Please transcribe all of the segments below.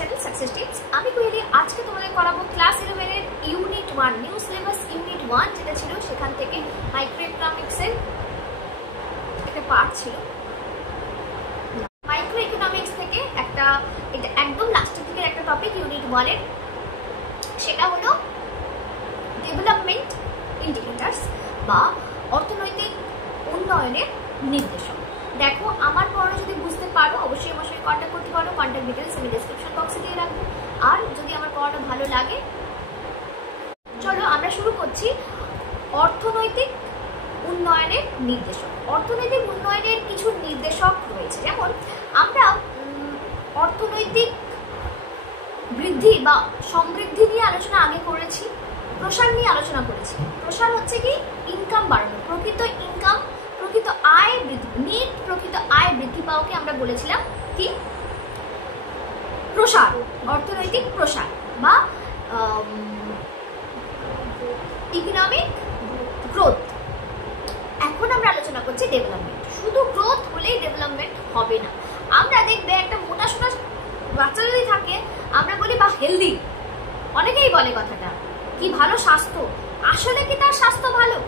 Channel success tips. আমি কোয়েলি আজকে তোমাদের করাবো ক্লাস 11 এর ইউনিট 1 নিউ সিলেবাস ইউনিট 1 যেটা ছিল সেখান থেকে মাইক্রো ইকোনমিক্সের একটা পার্ট ছিল। মাইক্রো ইকোনমিক্স থেকে একটা এটা একদম লাস্টের দিকের একটা টপিক ইউনিট 1 এর, সেটা হলো ডেভেলপমেন্ট ইন্ডিকেটরস বা অর্থনৈতিক উন্নয়নের নির্দেশক। দেখো, আমার পড়া যদি বুঝতে পারো অবশ্যই আমার সঙ্গে কন্ট্যাক্ট করতে পারো। কন্ট্যাক্ট ডিটেলস আমি ডেসক্রিপশন বক্সে দিয়ে রাখবো। আর যদি আমার পড়াটা ভালো লাগে, চলো আমরা শুরু করছি। অর্থনৈতিক উন্নয়নের নির্দেশক। অর্থনৈতিক উন্নয়নের কিছু নির্দেশক রয়েছে, যেমন আমরা অর্থনৈতিক বৃদ্ধি বা সমৃদ্ধি নিয়ে আলোচনা আগে করেছি, প্রসার নিয়ে আলোচনা করেছি। প্রসার হচ্ছে কি ইনকাম বাড়ানো, প্রকৃত ইনকাম, প্রকৃত আয় বৃদ্ধি, নেট প্রকৃত আয় বৃদ্ধি পাওয়াকে আমরা বলেছিলাম কি প্রসার, অর্থনৈতিক প্রসার বা ইকোনমিক গ্রোথ। এখন আমরা আলোচনা করছি ডেভেলপমেন্ট। শুধু গ্রোথ হলেই ডেভেলপমেন্ট হবে না। আমরা দেখবে একটা মোটা সোটা বাচ্চা যদি থাকে, আমরা বলি বা হেলদি, অনেকেই বলে কথাটা কি ভালো স্বাস্থ্য, আসলে কি তার স্বাস্থ্য ভালো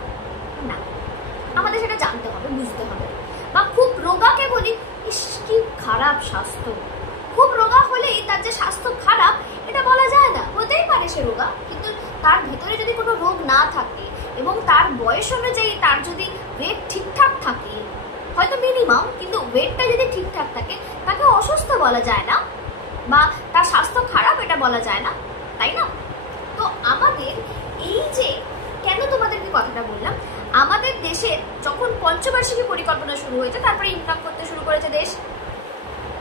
না, আমাদের সেটা জানতে হবে, বুঝতে হবে। বা খুব রোগাকে বলি ইস কি খারাপ স্বাস্থ্য, খুব রোগা হলেই তার যে স্বাস্থ্য খারাপ এটা বলা যায় না। হতেই পারে সে রোগা, কিন্তু তার ভিতরে যদি কোনো রোগ না থাকে এবং তার বয়স অনুযায়ী তার যদি ওয়েট ঠিকঠাক থাকে, হয়তো মিনিমাম, কিন্তু ওয়েটটা যদি ঠিকঠাক থাকে, তাকে অসুস্থ বলা যায় না বা তার স্বাস্থ্য খারাপ এটা বলা যায় না, তাই না? তো আমাদের এই যে কেন তোমাদেরকে কথাটা বললাম, আমাদের দেশের যখন পঞ্চবার্ষিকী পরিকল্পনা শুরু হয়েছে, তারপরে ইনকাম করতে শুরু করেছে দেশ।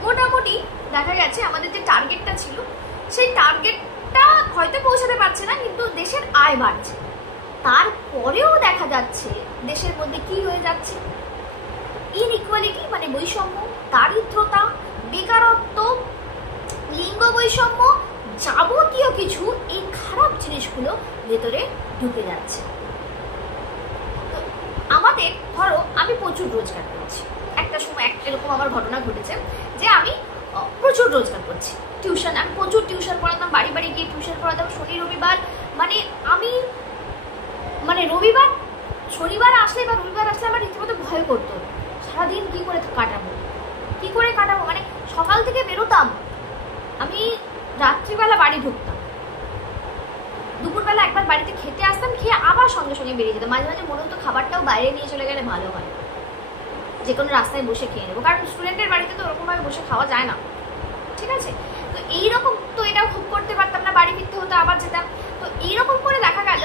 মোটামুটি দেখা গেছে আমাদের যে টার্গেটটা ছিল সেই টার্গেটটা হয়তো পৌঁছাতে পারছে না, কিন্তু দেশের আয় বাড়ছে। তারপরেও দেখা যাচ্ছে দেশের মধ্যে কি হয়ে যাচ্ছে, ইনইকুয়ালিটি মানে বৈষম্য, দারিদ্রতা, বেকারত্ব, লিঙ্গ বৈষম্য, যাবতীয় কিছু এই খারাপ জিনিসগুলো ভেতরে ঢুকে যাচ্ছে। আমাদের ধরো আমি প্রচুর রোজগার করছি, একটা সময় এরকম আমার ঘটনা ঘটেছে যে আমি প্রচুর রোজগার করছি। টিউশন, আমি প্রচুর টিউশন পড়াতাম, বাড়ি বাড়ি গিয়ে টিউশন পড়াতাম শনি রবিবার। মানে আমি রবিবার শনিবার আসলে বা রবিবার আসলে আমার রীতিমতো ভয় করতো, সারাদিন কি করে কাটাবো। মানে সকাল থেকে বেরোতাম, আমি রাত্রিবেলা বাড়ি ঢুকতাম, দুপুরবেলা একবার বাড়িতে খেতে আসতাম, খেয়ে আবার সঙ্গে সঙ্গে বেরিয়ে যেতাম। মাঝে মাঝে মনে হতো খাবারটাও বাইরে নিয়ে চলে গেলে ভালো হয়, যে কোনো রাস্তায় বসে খেয়ে নেবো, কারণ স্টুডেন্টের বাড়িতে তো ওরকমভাবে বসে খাওয়া যায় না, ঠিক আছে? তো এইরকম তো এটা খুব করতে পারতাম না, বাড়ি ফিরতে হতো, আবার যেতাম। তো এইরকম করে দেখা গেল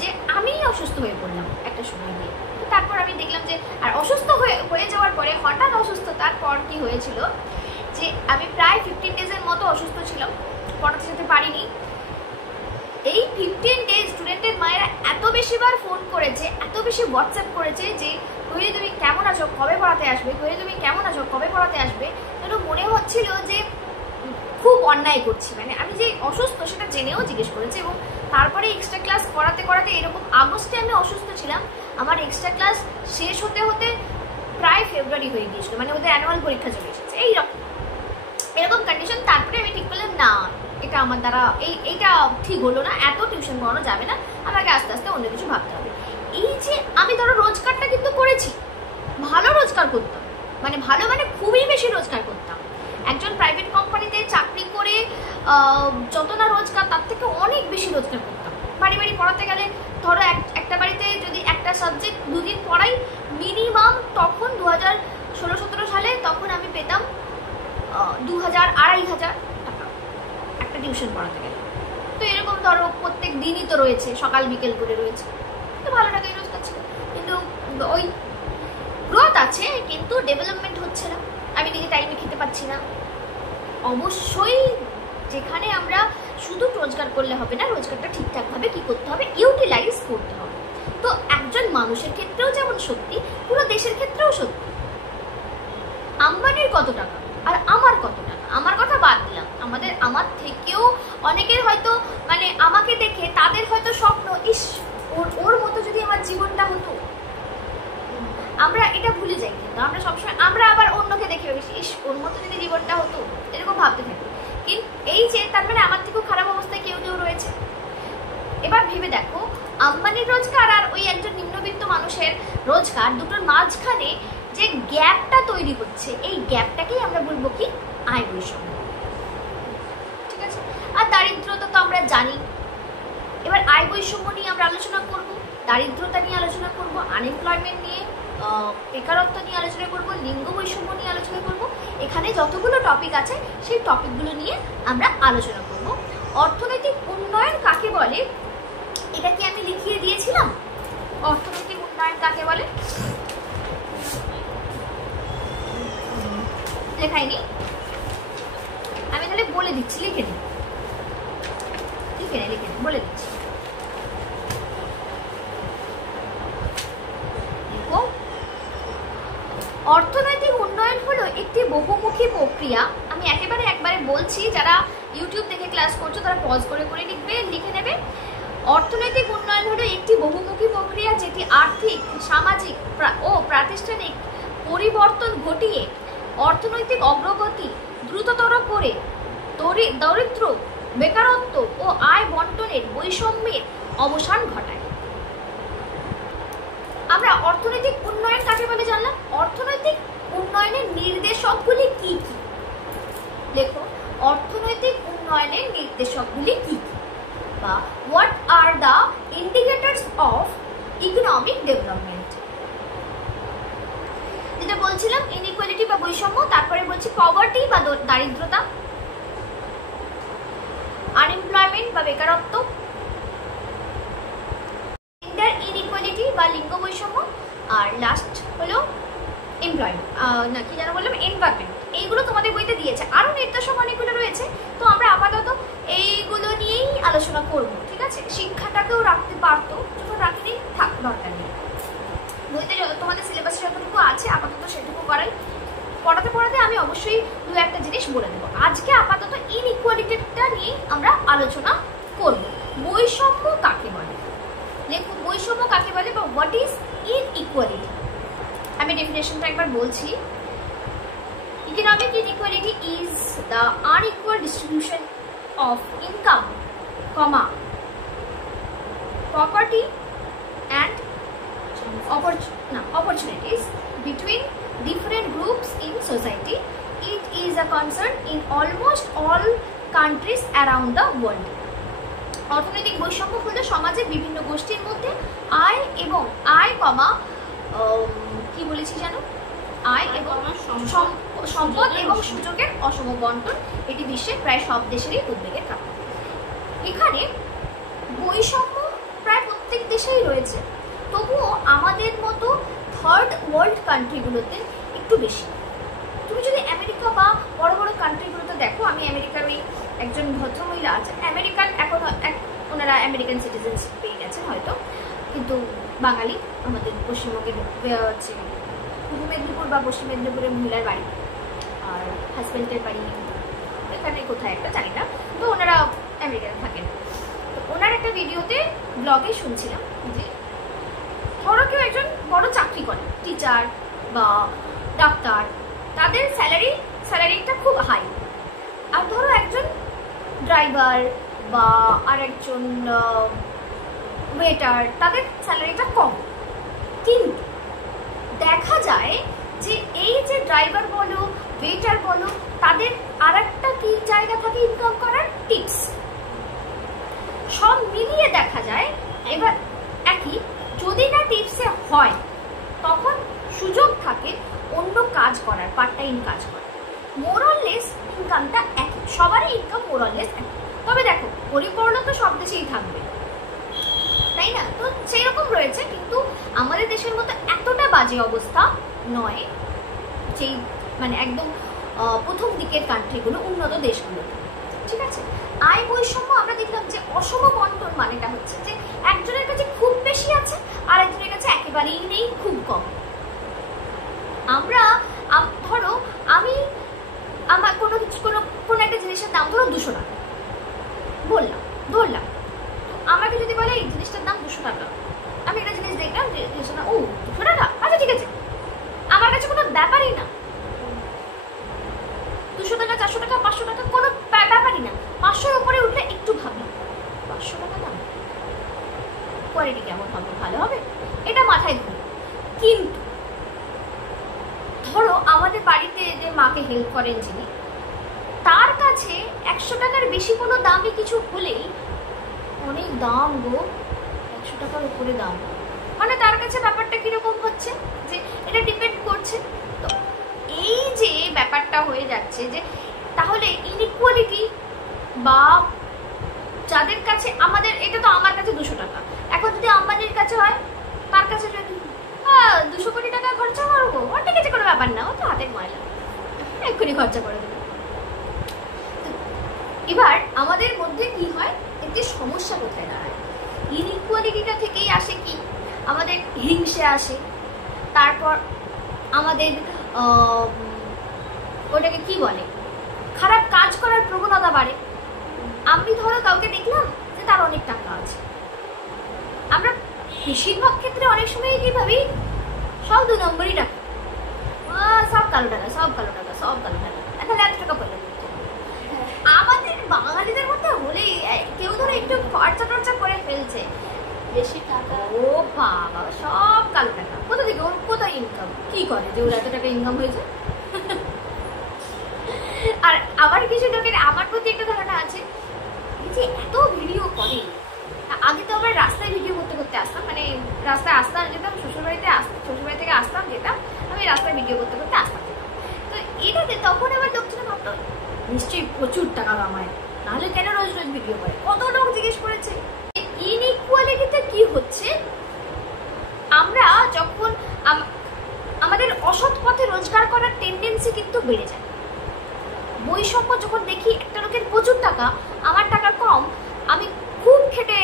যে আমি অসুস্থ হয়ে পড়লাম একটা সময় গিয়ে। তো তারপর আমি দেখলাম যে, আর অসুস্থ হয়ে যাওয়ার পরে হঠাৎ অসুস্থতার পর কি হয়েছিল যে আমি প্রায় 15 ডেজের মতো অসুস্থ ছিলাম, পড়াতে যেতে পারিনি। এই 15 ডেজ স্টুডেন্টের মায়েরা এত বেশিবার ফোন করেছে, এত বেশি হোয়াটসঅ্যাপ করেছে যে কোয়েলি তুমি কেমন আছো, কবে পড়াতে আসবে, কোয়েলি তুমি কেমন আছো, কবে পড়াতে আসবে। যেন মনে হচ্ছিল যে খুব অন্যায় করছি। মানে আমি যে অসুস্থ সেটা জেনেও জিজ্ঞেস করেছে। এবং তারপরে এক্সট্রা ক্লাস করাতে এরকম আগস্টে আমি অসুস্থ ছিলাম, আমার এক্সট্রা ক্লাস শেষ হতে হতে প্রায় ফেব্রুয়ারি হয়ে গিয়েছিল, মানে ওদের অ্যানুয়াল পরীক্ষা চলে এসেছে। এরকম কন্ডিশন। তারপরে আমি ঠিক করলাম না, এটা আমার দ্বারা এইটা ঠিক হলো না, এত টিউশন পড়ানো যাবে না, আমাকে আস্তে আস্তে অন্য কিছু ভাবতে হবে। এই যে আমি ধরো রোজগারটা কিন্তু করেছি, ভালো রোজগার করতাম, মানে খুবই বেশি রোজগার করতাম। একজন প্রাইভেট কোম্পানিতে চাকরি করে যত না রোজগার, তার থেকে অনেক বেশি রোজগার করতাম। বাড়ি বাড়ি পড়াতে গেলে ধরো একটা বাড়িতে যদি একটা সাবজেক্ট 2 দিন পড়াই, মিনিমাম তখন 2016-17 সালে তখন আমি পেতাম 2000-2500 টাকা একটা টিউশন পড়াতে গেলে। তো এরকম ধরো প্রত্যেক দিনই তো রয়েছে, সকাল বিকেল করে রয়েছে, তো ভালো টাকাই রোজগার ছিল। কিন্তু ওই গ্রোথ আছে কিন্তু ডেভেলপমেন্ট হচ্ছে না, আমি নিজে টাইমে খেতে পাচ্ছি না। অবশ্যই যেখানে আমরা শুধু রোজগার করলে হবে না, রোজগারটা ঠিকঠাকভাবে কি করতে হবে, ইউটিলাইজ করতে হবে। তো একজন মানুষের ক্ষেত্রেও যেমন সত্যি, পুরো দেশের ক্ষেত্রেও সত্যি। আম্বানির কত টাকা আর আমার কত টাকা, আমার কথা বাদ দিলাম, আমার থেকেও অনেকের হয়তো মানে আমাকে দেখে তাদের হয়তো স্বপ্ন, ইস ওর মতো যদি আমার জীবনটা হতো। আমরা এটা ভুলে যাই, কিন্তু আমরা সবসময় আমরা আবার অন্যকে দেখে বেশি, ইস ওর মতো যদি জীবনটা হতো, এরকম ভাবতে থাকি। কিন্তু এই যে ভেবে দেখো, আম্বানির রোজগার আর ওই একজন নিম্নবিত্ত মানুষের রোজগার, দুটোর মাঝখানে যে গ্যাপটা তৈরি হচ্ছে, এই গ্যাপটাকেই আমরা বলবো কি আয় বৈষম্য। ঠিক আছে, আর দারিদ্রতা তো আমরা জানি। এবার আয় বৈষম্য নিয়ে আমরা আলোচনা করব, দারিদ্রতা নিয়ে আলোচনা করব, আনএমপ্লয়মেন্ট নিয়ে, বেকারত্ব নিয়ে আলোচনা করব, লিঙ্গ বৈষম্য নিয়ে আলোচনা করব। এখানে যতগুলো টপিক আছে সেই টপিকগুলো নিয়ে আমরা আলোচনা করব। অর্থনৈতিক উন্নয়ন কাকে বলে এটা কি আমি লিখিয়ে দিয়েছিলাম? অর্থনৈতিক উন্নয়ন কাকে বলে লেখাইনি, আমি তাহলে বলে দিচ্ছি, লিখে নি বলে দিচ্ছি। দেখো, অর্থনৈতিক উন্নয়ন হলো একটি বহুমুখী প্রক্রিয়া। আমি একবারে বলছি, যারা ইউটিউব দেখে ক্লাস করছো তারা পজ করে করে লিখে নেবে। অর্থনৈতিক উন্নয়ন হলো একটি বহুমুখী প্রক্রিয়া যেটি আর্থিক, সামাজিক ও প্রাতিষ্ঠানিক পরিবর্তন ঘটিয়ে অর্থনৈতিক অগ্রগতি দ্রুততর করে দরিদ্র, বেকারত্ব ও আয় বন্টনের বৈষম্যের অবসান ঘটায়। আমরা অর্থনৈতিক উন্নয়ন কাকে বলে জানলাম। অর্থনৈতিক উন্নয়নের নির্দেশকগুলি কি কি? দেখো, অর্থনৈতিক উন্নয়নের নির্দেশকগুলি কি কি, বা what are the indicators of economic development. যেটা বলছিলাম ইনইকুয়ালিটি বা বৈষম্য, তারপরে বলছি পভার্টি বা দারিদ্রতা, আনএমপ্লয়মেন্ট বা বেকারত্ব, জেন্ডার ইনইকুয়ালিটি বা লিঙ্গ বৈষম্য, আর লাস্ট হলো এমপ্লয়মেন্ট, না কি যেন বললাম, এনভায়রনমেন্ট। এইগুলো তোমাদের বইতে দিয়েছে, আরো নির্দেশক অনেকগুলো রয়েছে, তো আমরা আপাতত এইগুলো নিয়েই আলোচনা করব। ঠিক আছে, শিক্ষাটাকেও রাখতে পারতো, যখন রাখিনি থাক, দরকার নেই। বইতে তোমাদের সিলেবাসে যতটুকু আছে আপাতত সেটুকু করাই। পড়াতে আমি অবশ্যই দু একটা জিনিস বলে দেবো। আজকে আপাতত ইনইকুয়ালিটিটা নিয়ে আমরা আলোচনা করব। বৈষম্য কাকে বলে? দেখো, বৈষম্য কাকে বলে বা হোয়াট ইজ ইনইকুয়ালিটি। আমি ডেফিনেশনটা একবার বলছি। Economic inequality is the unequal distribution of income, property and opportunities between different groups in society. It is a concern in almost all countries around the world. অর্থনৈতিক বৈষম্য হলো সমাজের বিভিন্ন গোষ্ঠীর মধ্যে আয় এবং কি বলেছি জানো, আয় এবং সম্পদ এবং সুযোগের অসম বন্টন। এটি বিশ্বের প্রায় সব দেশেরই উদ্বেগের কারণ। এখানে বৈষম্য প্রায় প্রত্যেক দেশেই রয়েছে, তবুও আমাদের মতো থার্ড ওয়ার্ল্ড কান্ট্রিগুলোতে একটু বেশি। তুমি যদি আমেরিকা বা বড় বড় কান্ট্রিগুলোতে দেখো, আমি আমেরিকার ওই একজন ভদ্রমহিলা আছে, আমেরিকান, এখন ওনারা আমেরিকান সিটিজেনশিপ পেয়ে গেছেন হয়তো, কিন্তু বাঙালি, আমাদের পশ্চিমবঙ্গের হচ্ছে পূর্ব মেদিনীপুর বা পশ্চিম মেদিনীপুরের মহিলার বাড়ি, আর হাজব্যান্ডের বাড়ি এখানে কোথায় একটা, জানি না, তো ওনারা আমেরিকাতে থাকেন। তো ওনার একটা ভিডিওতে ব্লগে শুনছিলাম যে ধরো কেউ একজন বড় চাকরি করে, টিচার বা ডাক্তার, তাদের স্যালারিটা খুব হাই। আর ধরো একজন ড্রাইভার বা আর একজন ওয়েটার, তাদের স্যালারিটা কম, কিন্তু দেখা যায় যে এই যে ড্রাইভার বলো, ওয়েটার বলো, তাদের আর একটা কি জায়গা থাকে ইনকাম করার, টিপস। সব মিলিয়ে দেখা যায় এবার একই, যদি না টিপসে হয় তখন সুযোগ থাকে অন্য কাজ করার, পার্ট টাইম কাজ করার। মোরলেস ইনকামটা একই, সবারই ইনকাম মোরলেস একই। তবে দেখো, গরিব বড়লোক তো সব দেশেই থাকবে, তাই না? তো সেই রকম রয়েছে, কিন্তু আমাদের দেশের মতো এতটা বাজে অবস্থা নয়, যেই মানে একদম প্রথম দিকের কান্ট্রিগুলো, উন্নত দেশগুলো। ঠিক আছে, আয় বৈষম্য আমরা দেখলাম যে অসম বন্টন মানেটা হচ্ছে যে একজনের কাছে খুব বেশি আছে আর একজনের কাছে একেবারেই নেই, খুব কম। আমরা ধরো আমার কোনো একটা জিনিসের দাম ধরো 200 টাকা ধরলাম, আমাকে যদি বলে এই জিনিসটার দাম 200 টাকা, আমি একটা জিনিস দেখলাম যে 200 টাকা, ও 200 টাকা, আচ্ছা ঠিক আছে, আমার কাছে কোনো ব্যাপারই না। 200 টাকা, 400 টাকা, 500 টাকা কোনো ব্যাপারই না। 500-র উপরে উঠলে একটু ভাবি, 500 টাকা দাম, করেন যিনি, তার কাছে 100 টাকার বেশি কোনো দামি কিছু হলেই অনেক দাম গো, 100 টাকার উপরে দাম। মানে তার কাছে ব্যাপারটা কিরকম হচ্ছে যে এটা ডিপেন্ড করছে। তো এই যে ব্যাপারটা হয়ে যাচ্ছে যে তাহলে ইনইকুয়ালিটি বা যাদের কাছে আমাদের, এটা তো আমার কাছে 200 টাকা, এখন যদি আম্বানির কাছে হয়, তার কাছে যদি 200 কোটি টাকা খরচা করবো, ওর ঠিক আছে কোনো ব্যাপার না, ও তো হাতের ময়লা, এক্ষুনি খরচা করে দেবে। এবার আমাদের মধ্যে কি হয়, একটি সমস্যা কোথায় দাঁড়ায়, ইনইকুয়ালিটিটা থেকেই আসে কি, আমাদের হিংসে আসে, তারপর আমাদের ওটাকে কি বলে, খারাপ কাজ করার প্রবণতা বাড়ে। আমি ধরো কাউকে দেখলাম যে তার অনেক টাকা আছে, আমরা বেশিরভাগ ক্ষেত্রে অনেক সময় কি ভাবি, সব 2 নম্বরই টাকা, সব কালো টাকা, সব কালো টাকা, সব কালো টাকা, তাহলে 1 টাকা পেলাম। আমাদের বাঙালিদের মধ্যে হলেই কেউ ধরো একটু খরচা টরচা করে ফেলছে, বেশি টাকা, ও বাবা সব কালো টাকা, কোথা থেকে, ওর কোথায় ইনকাম, কি করে যে ওর এত টাকা ইনকাম হয়েছে। আর আবার কিছু লোকের আমার প্রতি একটা ধারণা আছে যে এত ভিডিও করে, আগে তো আমরা রাস্তায় ভিডিও করতে করতে আসতাম, মানে রাস্তায় আসতাম যেতাম, শ্বশুরবাড়ি থেকে আসতাম যেতাম, আমি রাস্তায় ভিডিও করতে করতে আসতাম যেতাম। তো এটাতে তখন আবার লোকজন ভাবতো নিশ্চয়ই প্রচুর টাকা কামায়, নাহলে কেন রোজ রোজ ভিডিও করে। কত লোক জিজ্ঞেস করেছে। ইনইকুয়ালিটিতে কি হচ্ছে, আমরা যখন আমাদের অসৎ পথে রোজগার করার টেন্ডেন্সি কিন্তু বেড়ে যায়। বৈষম্য যখন দেখি একটা লোকের প্রচুর টাকা, আমার টাকা কম, আমি খুব খেটে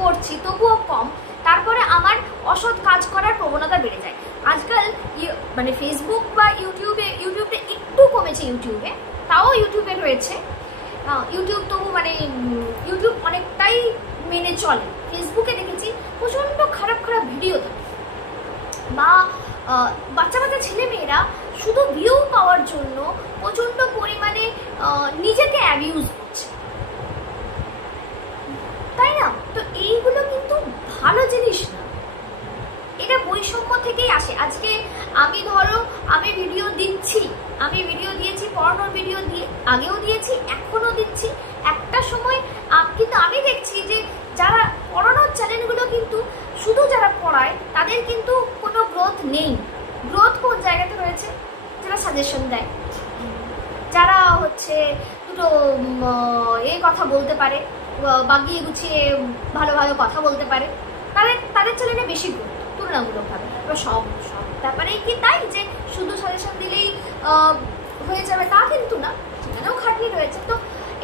করছি তবুও কম, তারপরে আমার অসৎ কাজ করার প্রবণতা বেড়ে যায়। আজকাল মানে ফেসবুক বা ইউটিউবে একটু কমেছে, ইউটিউবে তাও ইউটিউবে রয়েছে, ইউটিউব তবু মানে ইউটিউব অনেকটাই মেনে চলে। ফেসবুকে দেখেছি প্রচণ্ড খারাপ খারাপ ভিডিও থাকে, বা বাচ্চা বাচ্চা ছেলেমেয়েরা শুধু ভিউ পাওয়ার জন্য প্রচণ্ড পরিমাণে নিজেকে অ্যাবিউজ করছে, তাই না? তো এইগুলো কিন্তু ভালো জিনিস না, এটা বৈষম্য থেকেই আসে। আজকে আমি ভিডিও দিয়েছি, পড়ানোর ভিডিও আগেও দিয়েছি, এখনো দিচ্ছি। একটা সময় কিন্তু আমি দেখছি যে যারা পড়ানোর চ্যানেলগুলো কিন্তু শুধু যারা পড়ায় তাদের কিন্তু কোনো গ্রোথ নেই। গ্রোথ কোন জায়গাতে রয়েছে? যারা সাজেশন দেয়, যারা হচ্ছে দুটো কথা বলতে পারে, বাগিয়ে গুছিয়ে ভালো ভালো কথা বলতে পারে, তাদের চ্যানেলে বেশি গ্রোথ তুলনামূলকভাবে। এবার সব ব্যাপারেই কি তাই যে শুধু সাজেশন দিলেই হয়ে যাবে তা কিন্তু না, সেখানেও খাটনি রয়েছে। তো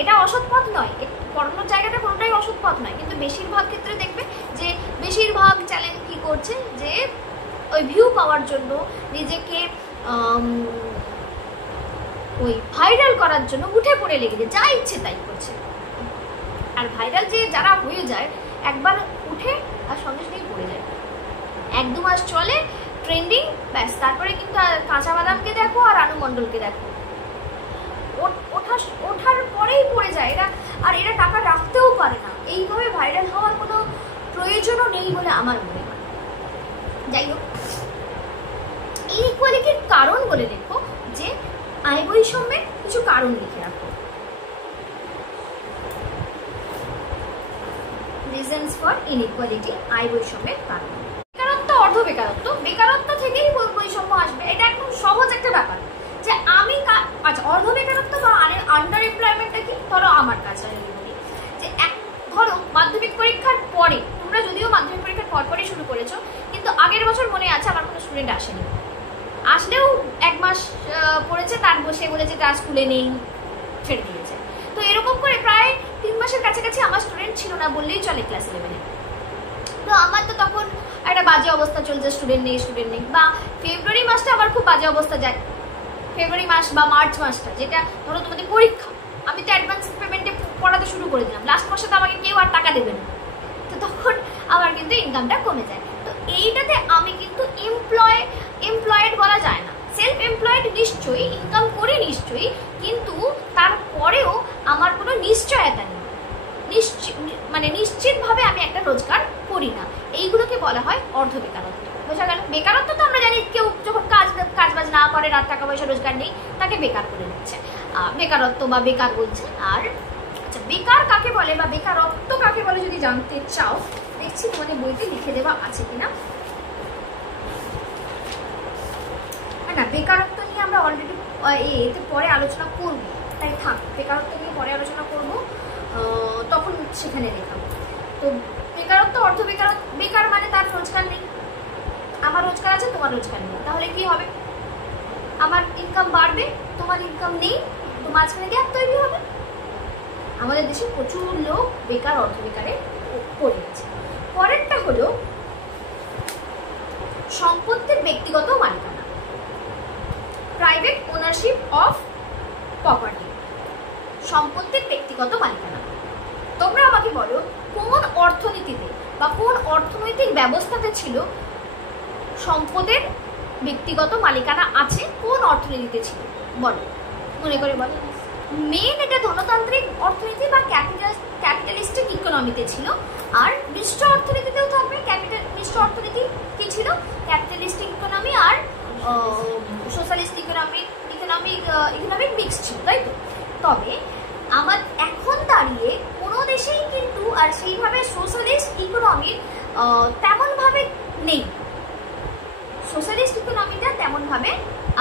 এটা অসৎ পথ নয়, পড়ানোর জায়গাটা কোনটাই অসৎ পথ নয়, কিন্তু বেশিরভাগ ক্ষেত্রে দেখবে যে বেশিরভাগ চ্যানেল কি করছে যে ওই ভিউ পাওয়ার জন্য নিজেকে ওই ভাইরাল করার জন্য উঠে পড়ে লেগেছে, যা ইচ্ছে তাই করছে। আর ভাইরাল যে যারা হয়ে যায় একবার উঠে আর সঙ্গে সঙ্গেই পড়ে যায়, 1-2 মাস চলে ট্রেন্ডিং, ব্যাস তারপরে কিন্তু কাঁচা বাদামকে দেখো আর আনু মণ্ডলকে দেখো, ওঠার পরেই পড়ে যায় এরা। আর এরা টাকা রাখতেও পারে না, এইভাবে ভাইরাল হওয়ার কোনো প্রয়োজনও নেই বলে আমার মনে হয়। যাই হোক, ইনইকুয়ালিটির কারণ বলে লেখো যে আয় বৈষম্যের কিছু কারণ লিখে রাখো, রিজনস ফর ইনইকুয়ালিটি, আয় বৈষম্যের কারণ। বেকারত্ব, অর্ধ বেকারত্ব, বেকারত্ব থেকেই বৈষম্য আসবে, এটা একদম সহজ একটা ব্যাপার। যে আমি আচ্ছা, অর্ধ বেকারত্ব বা আন্ডার এমপ্লয়মেন্টটা কি, ধরো আমার কাছে বলি যে ধরো মাধ্যমিক পরীক্ষার পরে, তোমরা যদিও মাধ্যমিক পরীক্ষার পরপরই শুরু করেছো, কিন্তু আগের বছর মনে আছে আমার কোনো স্টুডেন্ট আসেনি, আসলেও 1 মাস পড়েছে, তার বসে বলেছে ক্লাস স্কুলে নেই, ছেড়ে দিয়েছে। তো এরকম করে প্রায় 3 মাসের কাছাকাছি আমার স্টুডেন্ট ছিল না বললেই চলে ক্লাস 11-এ। তো আমার তো তখন একটা বাজে অবস্থা চলছে, স্টুডেন্ট নেই। বা ফেব্রুয়ারি মাসটা আমার খুব বাজে অবস্থা যায়, ফেব্রুয়ারি মাস বা মার্চ মাসটা, যেটা ধরো তোমাদের পরীক্ষা, আমি তো অ্যাডভান্স পেমেন্টে পড়াতে শুরু করে দিলাম, লাস্ট মাসে তো আমাকে কেউ আর টাকা দেবে না, তো তখন আমার কিন্তু ইনকামটা কমে যায়। তো এইটাতে আমি কিন্তু এমপ্লয়েড বলা যায় না, সেলফ এমপ্লয়েড নিশ্চয়ই, ইনকাম করি নিশ্চয়ই, কিন্তু তারপরেও আমার কোনো নিশ্চয়তা নেই, নিশ্চিতভাবে আমি একটা রোজগার করি না। এইগুলোকে বলা হয় অর্ধ বেকারত্ব। বোঝা গেল? বেকারত্ব তো আমরা জানি, কেউ যখন কাজ বাজ না করে, রাত টাকা পয়সা রোজগার নেই, তাকে বেকার করে দিচ্ছে, বেকারত্ব বা বেকার বলছে। আর আচ্ছা, বেকার কাকে বলে বা বেকারত্ব কাকে বলে যদি জানতে চাও, দেখছি তোমাদের বইতে লিখে দেওয়া আছে কিনা। না, বেকারত্ব নিয়ে আমরা অলরেডি এতে পরে আলোচনা করবো, তাই থাক, বেকারত্ব নিয়ে পরে আলোচনা করব, তখন সেখানে দেখাবো। তো বেকারত্ব, অর্থ বেকার মানে তার রোজগার নেই। আমার রোজগার আছে, তোমার রোজগার নেই, তাহলে কি হবে? আমার ইনকাম বাড়বে, তোমার ইনকাম নেই, তো মাঝখানে গ্যাপ তৈরি হবে। আমাদের দেশে প্রচুর লোক বেকার, অর্থ বেকারে পড়ে গেছে। পরেরটা হলো সম্পত্তির ব্যক্তিগত মালিকানা, প্রাইভেট ওনারশিপ অফ প্রপার্টি। সম্পত্তির ব্যক্তিগত মালিকানা। তোমরা আমাকে বলো, কোন অর্থনীতিতে বা কোন অর্থনৈতিক ব্যবস্থাতে ছিল সম্পদের ব্যক্তিগত মালিকানা আছে? কোন অর্থনীতিতে ছিল বলো, মনে করে বলো। মেন এটা ধনতান্ত্রিক অর্থনীতি বা ক্যাপিটালিস্টিক ইকোনমিতে ছিল। আর মিশ্র অর্থনীতিতেও থাকবে। মিশ্র অর্থনীতি কি ছিল? ক্যাপিটালিস্টিক ইকোনমি আর সোশ্যালিস্ট ইকোনমিক মিক্স ছিল, তাই তো? তবে আমার এখন দাঁড়িয়ে কোনো দেশেই কিন্তু আর সেইভাবে সোশ্যালিস্ট ইকোনমির তেমনভাবে নেই। সোশ্যালিস্ট ইকোনমিটা তেমনভাবে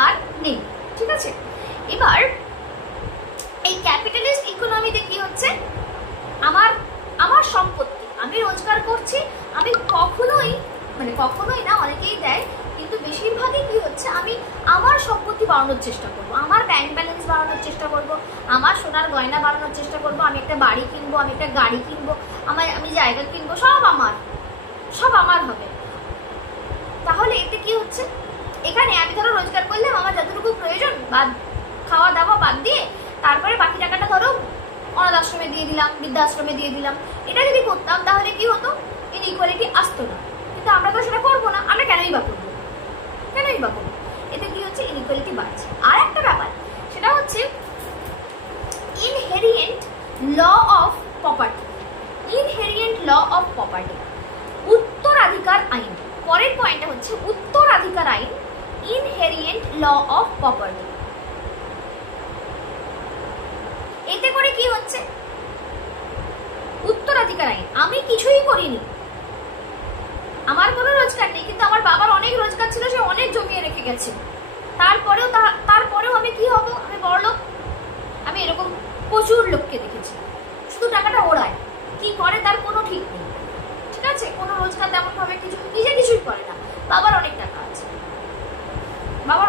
আর নেই, ঠিক আছে? এবার এই ক্যাপিটালিস্ট ইকোনমিতে কি হচ্ছে? আমার সম্পত্তি আমি রোজগার করছি, আমি কখনোই না, অনেকেই দেয়, কিন্তু বেশিরভাগই কি হচ্ছে, আমি আমার সম্পত্তি বাড়ানোর চেষ্টা করবো, আমার ব্যাংক ব্যালেন্স বাড়ানোর চেষ্টা করবো, আমার সোনার গয়না বাড়ানোর চেষ্টা করবো, আমি একটা বাড়ি কিনবো, আমি একটা গাড়ি কিনবো, আমি জায়গা কিনবো, সব আমার হবে। তাহলে এতে কি হচ্ছে? এখানে আমি ধরো রোজগার করলাম, আমার যতটুকু প্রয়োজন বাদ, খাওয়া দাওয়া বাদ দিয়ে, তারপরে বাকি টাকাটা ধরো অনাথ আশ্রমে দিয়ে দিলাম, বৃদ্ধাশ্রমে দিয়ে দিলাম। এটা যদি করতাম তাহলে কি হতো? ইনইকুয়ালিটি আসতো না। কিন্তু আমরা তো সেটা করবো না। আমরা কেনই বা করবো? এতে কি হচ্ছে? ইনইকুয়ালিটি বাড়ছে। আর একটা ব্যাপার, সেটা হচ্ছে ইনহেরিয়েন্ট ল অফ প্রপার্টি। উত্তরাধিকার আইন। পরের পয়েন্টটা হচ্ছে উত্তরাধিকার আইন, ইনহেরিয়েন্ট ল অফ প্রপার্টি। এতে করে কি হচ্ছে? উত্তরাধিকার আইন, আমি কিছুই করিনি, আমার কোনো রোজগার নেই, কিন্তু আমার বাবার অনেক রোজগার ছিল, সে অনেক জমিয়ে রেখে গেছে, তারপরেও আমি কি হব? আমি বড়লোক। আমি এরকম প্রচুর লোককে দেখেছি, শুধু টাকাটা ওড়ায়, কি করে তার কোনো ঠিক নেই, ঠিক আছে? কোনো রোজগার তেমন ভাবে নিজে কিছুই করে না, বাবার অনেক টাকা আছে, বাবা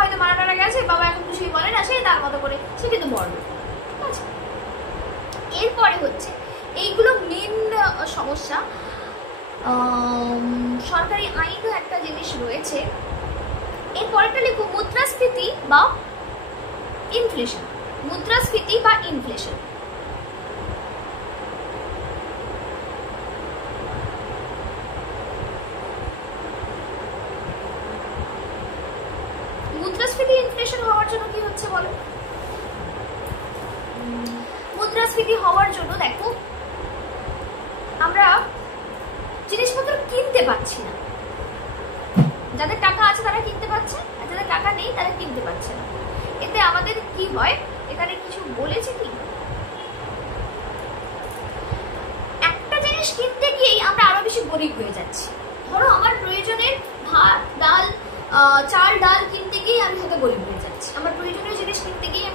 হয়তো মারা গেছে, বাবা এখন কিছুই বলে না, সে তার মতো করে, সে কিন্তু বড়লোক, ঠিক আছে? এরপরে হচ্ছে এইগুলো মেন সমস্যা। সরকারি আইনও একটা জিনিস রয়েছে। এরপরেটা লিখো মুদ্রাস্ফীতি বা ইনফ্লেশন। মুদ্রাস্ফীতি বা ইনফ্লেশন। মুদ্রাস্ফীতি ইনফ্লেশন হওয়ার জন্য কি হচ্ছে বলো? মুদ্রাস্ফীতি হওয়ার জন্য দেখো, আমরা জিনিসপত্র কিনতে পাচ্ছি না। যাদের টাকা আছে তারা কিনতে পারছে, আর যাদের টাকা নেই তারা কিনতে পারছে না। এতে আমাদের কি হয়? এখানে কিছু বলেছে কি, একটা জিনিস কিনতে গিয়েই আমরা আরো বেশি গরিব হয়ে যাচ্ছি। ধরো আমার প্রয়োজনের ভাত ডাল চাল ডাল কিনতে গিয়েই আমি হয়তো গরিব হয়ে যাচ্ছি। আমার প্রয়োজনীয় জিনিস কিনতে গিয়ে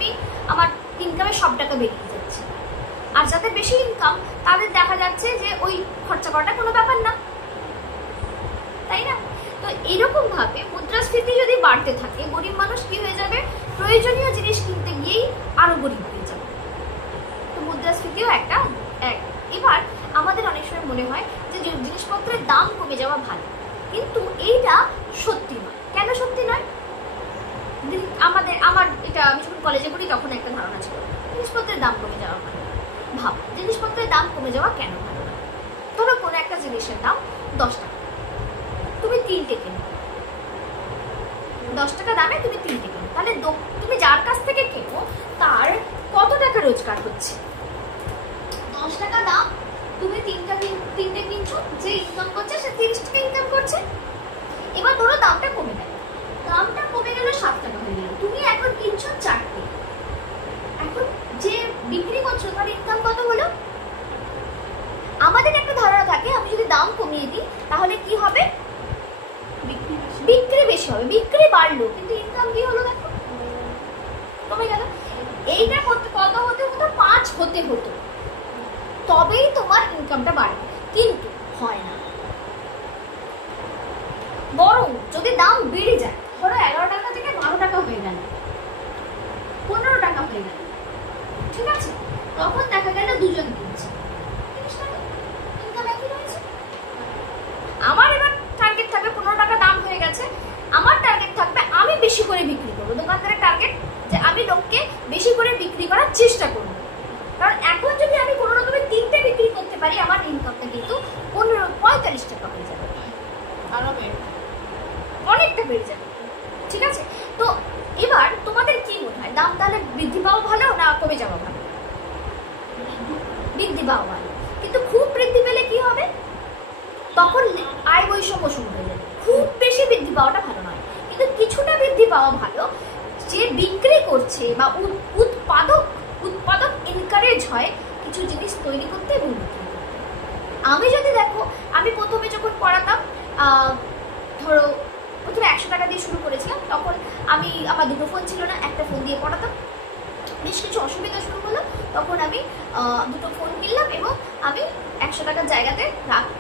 আমার ইনকামের সব টাকা বেরিয়ে যাচ্ছে। আর যাদের বেশি ইনকাম তাদের দেখা যাচ্ছে যে ওই খরচা করাটা কোনো ব্যাপার না, তাই না? তো এরকম ভাবে মুদ্রাস্ফীতি যদি বাড়তে থাকে, গরিব মানুষ কি হয়ে যাবে? প্রয়োজনীয় জিনিস কিনতে গিয়েই আরো গরিব হয়ে যাবে। তো মুদ্রাস্ফীতিও একটা। এবার আমাদের অনেক সময় মনে হয় যে জিনিসপত্রের দাম কমে যাওয়া ভালো, কিন্তু এইটা সত্যি নয়। কেন সত্যি নয়? আমার এটা আমি যখন কলেজে পড়ি তখন একটা ধারণা ছিল জিনিসপত্রের দাম কমে যাওয়া ভালো। ভাব, জিনিসপত্রের দাম কমে যাওয়া কেন ভালো না? ধরো কোনো একটা জিনিসের দাম 10 টাকা, তুমি 3টে কেনো, 10 টাকা দামে তুমি 3টে কেনো, তাহলে তুমি যার কাছ থেকে কেনো তার কত টাকা রোজগার হচ্ছে? 10 টাকা দাম, তুমি 3টে কিনছো, যে ইনকাম করছে সে 30 টাকা ইনকাম করছে। দিই তাহলে কি হবে, বিক্রি বেশি হবে, বিক্রি বাড়লো কিন্তু ইনকাম কি হলো দেখো কমে গেল। এইটা করতে কত হতে হতো, 5 হতে হতো, তবেই তোমার ইনকামটা বাড়বে, কিন্তু হয় না। বরং যদি দাম বেড়ে যায়, ধরো 11 টাকা থেকে 12 টাকা হয়ে গেল, 15 টাকা হয়ে গেল, ঠিক আছে, তখন দেখা গেল দুজন কিনছে, ইনকাম একই রয়েছে। আমার এবার টার্গেট থাকবে 15 টাকা দাম হয়ে গেছে, আমার টার্গেট থাকবে আমি বেশি করে বিক্রি করবো। দোকানদারের টার্গেট যে আমি লোককে বেশি করে বিক্রি করার চেষ্টা করবো, কারণ এখন যদি আমি কোনো রকমের 3টে বিক্রি করতে পারি, আমার ইনকামটা কিন্তু 45 টাকা হয়ে যাবে, আরো অনেকটা বেড়ে যাবে, ঠিক আছে। তো এবার তোমাদের কি মনে হয়, দাম তাহলে বৃদ্ধি পাওয়া ভালো না কমে যাওয়া ভালো? বৃদ্ধি পাওয়া ভালো, কিন্তু খুব বৃদ্ধি পেলে কি হবে, তখন আয় বৈষম্য শুরু হয়ে যাবে। খুব বেশি বৃদ্ধি পাওয়াটা ভালো নয়, কিন্তু কিছুটা বৃদ্ধি পাওয়া ভালো। যে বিক্রি করছে বা উৎপাদক এনকারেজ হয় কিছু জিনিস তৈরি করতে এবং বিক্রি করতে। আমি যদি দেখো, আমি প্রথমে যখন পড়াতাম, ধরো প্রথমে 100 টাকা দিয়ে শুরু করেছিলাম, তখন আমার 2টো ফোন ছিল না, একটা ফোন দিয়ে পড়াতাম। বেশ কিছু অসুবিধা শুরু হলো, তখন আমি 2টো ফোন কিনলাম এবং আমি 100 টাকার জায়গাতে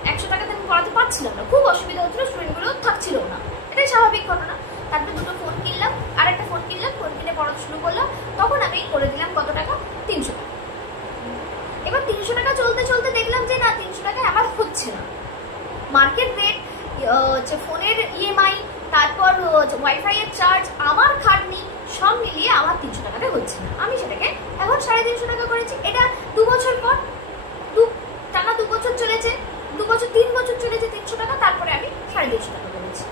100 টাকাতে আমি পড়াতে পারছিলাম না, খুব অসুবিধা হচ্ছিল, স্টুডেন্টগুলো থাকছিল না, এটাই স্বাভাবিক ঘটনা। তারপরে 2টো ফোন কিনলাম, আর একটা ফোন কিনলাম, ফোন কিনে পড়াতে শুরু করলাম, তখন আমি করে দিলাম কত টাকা, 300 টাকা। এবার 300 টাকা চলতে চলতে দেখলাম যে না, 300 টাকায় আমার হচ্ছে না। মার্কেট রেট, ফোনের ইএমআই, তারপর ওয়াইফাই এর চার্জ, আমার খাটনি সব মিলিয়ে আমার 300 টাকাতে হচ্ছে না। আমি সেটাকে এখন 350 টাকা করেছি। এটা 2 বছর পর, টানা 2 বছর চলেছে, 2 বছর 3 বছর চলেছে 300 টাকা, তারপরে আমি 350 টাকা করেছি।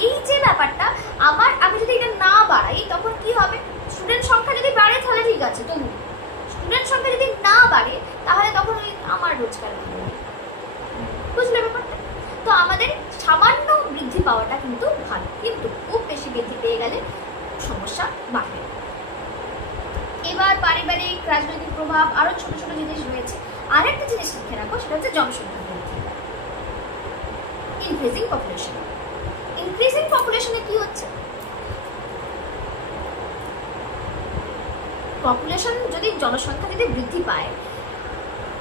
এই যে ব্যাপারটা, আমি যদি এটা না বাড়াই তখন কি হবে, স্টুডেন্ট সংখ্যা যদি বাড়ে তাহলে ঠিক আছে, তবু স্টুডেন্ট সংখ্যা যদি না বাড়ে তাহলে তখন ওই আমার রোজগার বুঝলে ব্যাপারটা। তো আমাদের সামান্য বৃদ্ধি পাওয়াটা কিন্তু ভালো, কিন্তু খুব বেশি বৃদ্ধি পেয়ে গেলে সমস্যা বাড়বে। এবার পারিবারিক রাজনৈতিক প্রভাব, আরো ছোট ছোট জিনিস রয়েছে। আরেকটা জিনিস লিখে রাখো, সেটা হচ্ছে জনসংখ্যা বৃদ্ধি, ইনক্রিজিং পপুলেশন। ইনক্রিজিং পপুলেশনে কি হচ্ছে, পপুলেশন যদি, জনসংখ্যা যদি বৃদ্ধি পায়,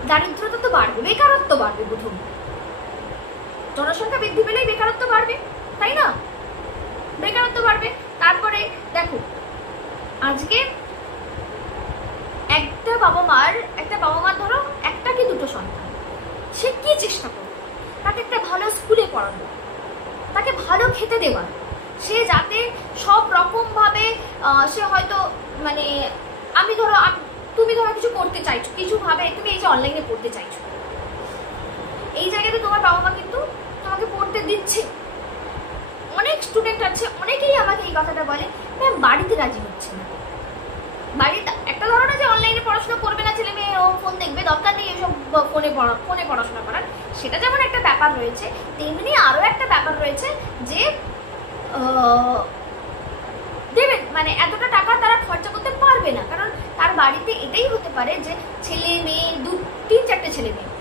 দারিদ্রতা তো বাড়বে, বেকারত্ব বাড়বে। প্রথম জনসংখ্যা বৃদ্ধি পেলেই বেকারত্ব বাড়বে, তাই না? বেকারত্ব বাড়বে। তারপরে দেখো, আজকে একটা বাবা মার ধরো একটা কি 2টো সন্তান, সে কি চেষ্টা করবে, তাকে একটা ভালো স্কুলে পড়ানো, তাকে ভালো খেতে দেওয়া, সে যাতে সব রকম ভাবে, সে হয়তো মানে তুমি ধরো কিছু করতে চাইছো, কিছু ভাবে তুমি এই যে অনলাইনে পড়তে চাইছো, এই জায়গাতে তোমার বাবা মা কিন্তু তোমাকে পড়তে দিচ্ছে। অনেক স্টুডেন্ট আছে, অনেকেই আমাকে এই কথাটা বলে, ম্যাম বাড়িতে রাজি হচ্ছে না। বাড়িতে একটা ধরো না যে অনলাইনে পড়াশোনা করবে না ছেলে মেয়ে, ও ফোন দেখবে, দরকার নেই এসব ফোনে পড়াশোনা করার, সেটা যেমন একটা ব্যাপার রয়েছে, তেমনি আরো একটা ব্যাপার রয়েছে যে দেবে, মানে এতটা টাকা তারা খরচা করতে পারবে না, কারণ তার বাড়িতে এটাই হতে পারে যে ছেলে মেয়ে 2-3-4টে ছেলে মেয়ে,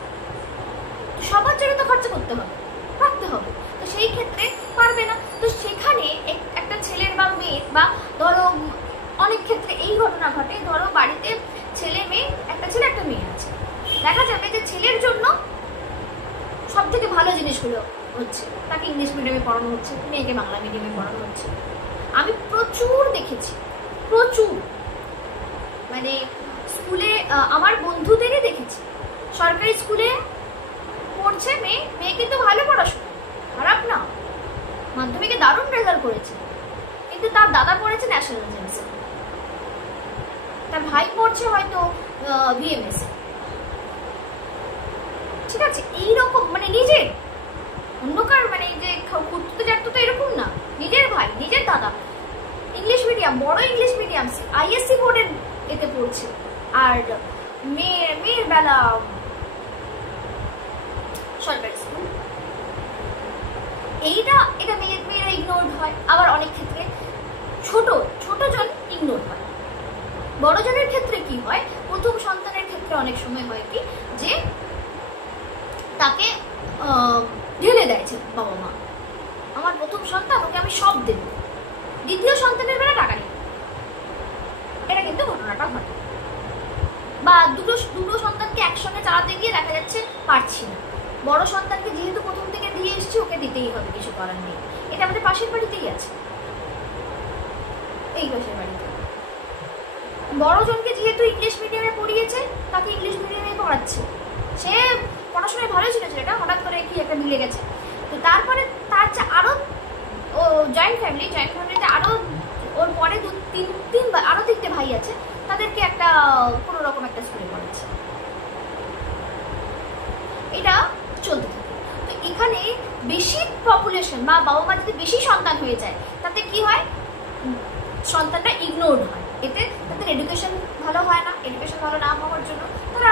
সবার জন্য তো খরচা করতে হবে, রাখতে হবে, তো সেই ক্ষেত্রে পারবে না। তো সেখানে একটা ছেলের বা মেয়ের, বা ধরো অনেক ক্ষেত্রে এই ঘটনা ঘটে, ধরো বাড়িতে ছেলে মেয়ে, একটা ছেলে একটা মেয়ে আছে, দেখা যাবে যে ছেলের জন্য সব থেকে ভালো জিনিসগুলো হচ্ছে, তাকে ইংলিশ মিডিয়ামে পড়ানো হচ্ছে, মেয়েকে বাংলা মিডিয়ামে পড়ানো হচ্ছে। আমি প্রচুর দেখেছি, প্রচুর, মানে স্কুলে আমার বন্ধুদেরই দেখেছি, সরকারি স্কুলে পড়ছে মেয়ে কিন্তু ভালো পড়াশোনা, খারাপ না, মাধ্যমিকে দারুণ রেজাল্ট করেছে, কিন্তু তার দাদা পড়েছে ন্যাশনাল এজেন্সি, তার ভাই পড়ছে হয়তো ভিএমএস, ঠিক আছে। এইরকম মানে নিজের অন্যকার, মানে যে কুর্তুতে জানতো তো এরকম না, নিজের ভাই, নিজের দাদা ইংলিশ মিডিয়াম, বড় ইংলিশ মিডিয়াম, আইএসসি বোর্ডের এতে পড়ছে, আর মেয়ের বেলা সরকারি স্কুল। এটা মেয়েরা ইগনোর হয়, আবার অনেক ক্ষেত্রে ছোট জন ইগনোর হয়। বড় জনের ক্ষেত্রে কি হয়, প্রথম সন্তানের ক্ষেত্রে অনেক সময় হয় কি যে তাকে ঢেলে দেয়ছে বাবা মা। আমার প্রথম সন্তান, ওকে আমি সব দেব, দ্বিতীয় সন্তানের বেলা টাকা নেই। এটা কিন্তু ঘটনাটা ঘটে। বা দুটো সন্তানকে একসঙ্গে চালাতে গিয়ে দেখা যাচ্ছে পারছি না, বড় সন্তানকে যেহেতু প্রথম থেকে দিয়ে এসেছি ওকে দিতেই হবে, কিছু করার নেই। এটা আমাদের পাশের বাড়িতেই আছে, এই পাশের বাড়িতে বড় জনকে যেহেতু ইংলিশ মিডিয়ামে পড়িয়েছে তাকে ইংলিশ মিডিয়ামে পড়াচ্ছে। সে পড়াশোনায় ভালো ছিল ছেলেটা, হঠাৎ করে কি একটা মিলে গেছে। তো তারপরে তার যে আরো জয়েন্ট ফ্যামিলিতে আরো ওর পরে আরো 3টে ভাই আছে, তাদেরকে একটা কোনো রকম একটা স্কুলে পড়াচ্ছে। এটা চলতে থাকে। তো এখানে বেশি পপুলেশন বা বাবা মা যদি বেশি সন্তান হয়ে যায় তাতে কি হয়, সন্তানটা ইগনোরড হয়। এতে তাদের এডুকেশন ভালো হয় না, এডুকেশন ভালো না হওয়ার জন্য তারা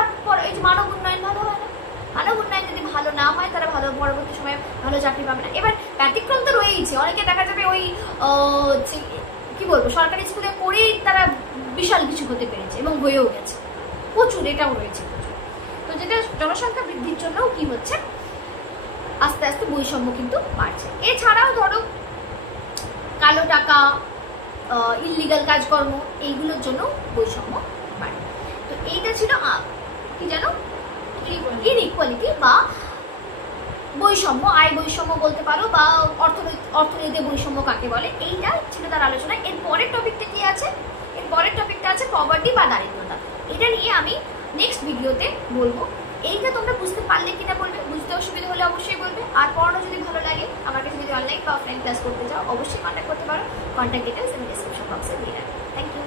এই যে মানব উন্নয়ন ভালো হয় না, মানব উন্নয়ন যদি ভালো না হয় তারা ভালো পরবর্তী সময়ে ভালো চাকরি পাবে না। এবার ব্যতিক্রম তো রয়েইছে, অনেকে দেখা যাবে ওই কি বলবো সরকারি স্কুলে পড়েই তারা বিশাল কিছু হতে পেরেছে এবং হয়েও গেছে, প্রচুর, এটাও রয়েছে প্রচুর। তো যেটা জনসংখ্যা বৃদ্ধির জন্যও কি হচ্ছে, আস্তে আস্তে বৈষম্য কিন্তু বাড়ছে। এছাড়াও ধরো কালো টাকা, ইললিগাল কাজকর্ম, এইগুলোর জন্য বৈষম্য বাড়ে। তো এইটা ছিল কি জানো, ইনইকুয়ালিটি বা বৈষম্য, আয় বৈষম্য বলতে পারো, বা অর্থনৈতিক বৈষম্য কাকে বলে, এইটা ছিল তার আলোচনা। এর পরের টপিকটা কি আছে, এর পরের টপিকটা আছে পভার্টি বা দারিদ্রতা। এটা নিয়ে আমি নেক্সট ভিডিওতে বলবো। এইটা তোমরা বুঝতে পারলে কিনা বলবে, বুঝতে অসুবিধা হলে অবশ্যই বলবে। আর পড়ানো যদি ভালো লাগে, আমার কাছে যদি অনলাইন বা অফলাইন ক্লাস করতে চাও অবশ্যই কন্ট্যাক্ট করতে পারো। কন্ট্যাক্ট ডিটেলস আমি ডিসক্রিপশন বক্সে দিয়ে রাখবো। Thank you.